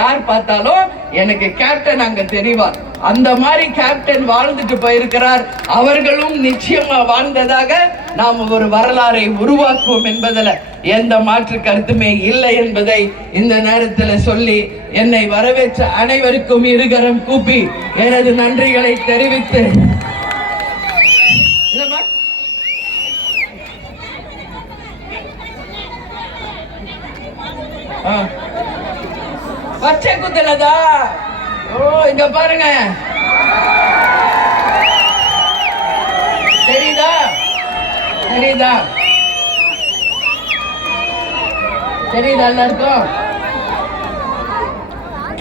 யார் பார்த்தாலும் எனக்கு கேப்டன் அங்க தெரிவார். அந்த மாதிரி கேப்டன் வாழ்ந்துட்டு போயிருக்கிறார். அவர்களும் நிச்சயமா வாழ்ந்ததாக நாம் ஒரு வரலாறை உருவாக்குவோம் என்பதில் எந்த மாற்று கருத்துமே இல்லை என்பதை இந்த நேரத்தில் சொல்லி என்னை வரவேற்ற அனைவருக்கும் இருகரம் கூப்பி எனது நன்றிகளை தெரிவித்து பச்சை குத்துலதா. ஓ, இங்க பாருங்க, தெரியுதா தெரியுதா தெரியுதா எல்லாருக்கும்?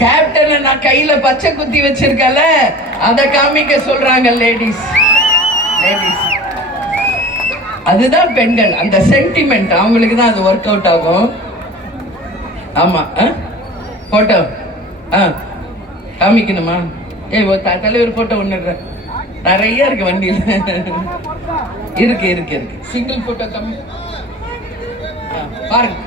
கேப்டன் நான் கையில பச்சை குத்தி வச்சிருக்கல, அத காமிக்க சொல்றாங்க லேடிஸ். அதுதான் பெண்கள், அந்த சென்டிமெண்ட் அவங்களுக்கு தான் அது ஒர்க் அவுட் ஆகும். ஆமா, போட்டோ காமிக்கணுமா? தலைவர் போட்டோ ஒண்ணு நிறைய இருக்கு வண்டியில். இருக்கு சிங்கிள் போட்டோ காமி பாருங்க.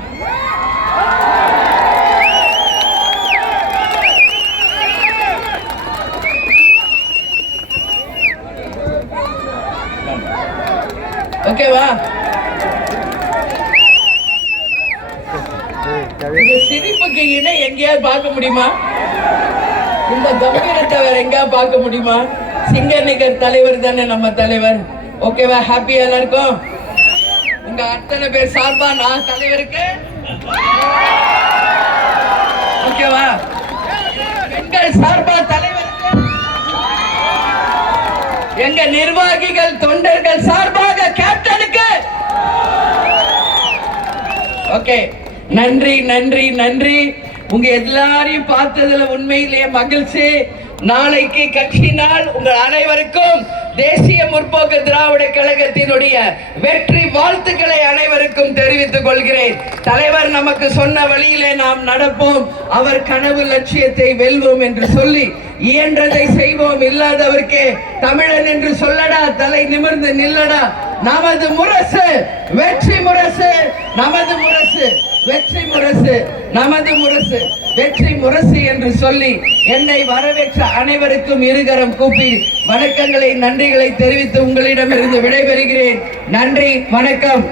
ஓகேவா? இந்த சிரிப்புக்கு இணை எங்கேயாவது பார்க்க முடியுமா? இந்த கம்பீரத்தை வேற எங்கேயாவது பார்க்க முடியுமா? சிங்கநிகர் தலைவர் தானே நம்ம தலைவர். ஓகேவா? ஹாப்பியா எல்லாருக்கும்? உங்க அத்தனை பேர் சார்பா நான் தலைவருக்கு ஓகேவா? பெண்கள் சார்பா தலைவருக்கு, எங்க நிர்வாகிகள் தொண்டர்கள் சார்பாக கேப்டனுக்கு ஓகே. நன்றி நன்றி நன்றி. உங்க எல்லாரையும் பார்த்ததுல உண்மையிலேயே மகிழ்ச்சி. நாளைக்கு கட்சி நாள். உங்கள் அனைவருக்கும் தேசிய முற்போக்கு திராவிட கழகத்தினுடைய வெற்றி வாழ்த்துக்களை அனைவருக்கும் தெரிவித்துக் கொள்கிறேன். தலைவர் நமக்கு சொன்ன வழியிலே நாம் நடப்போம், அவர் கனவு லட்சியத்தை வெல்வோம் என்று சொல்லி இயன்றதை செய்வோம். இல்லாதவர்க்கே தமிழன் என்று சொல்லடா, தலை நிமிர்ந்து நில்லடா. நமது முரசு வெற்றி முரசு, நமது முரசு வெற்றி முரசு, நமது முரசு வெற்றி முரசு என்று சொல்லி என்னை வரவேற்ற அனைவருக்கும் இருகரம் கூப்பி வணக்கங்களை நன்றிகளை தெரிவித்து உங்களிடமிருந்து விடைபெறுகிறேன். நன்றி, வணக்கம்.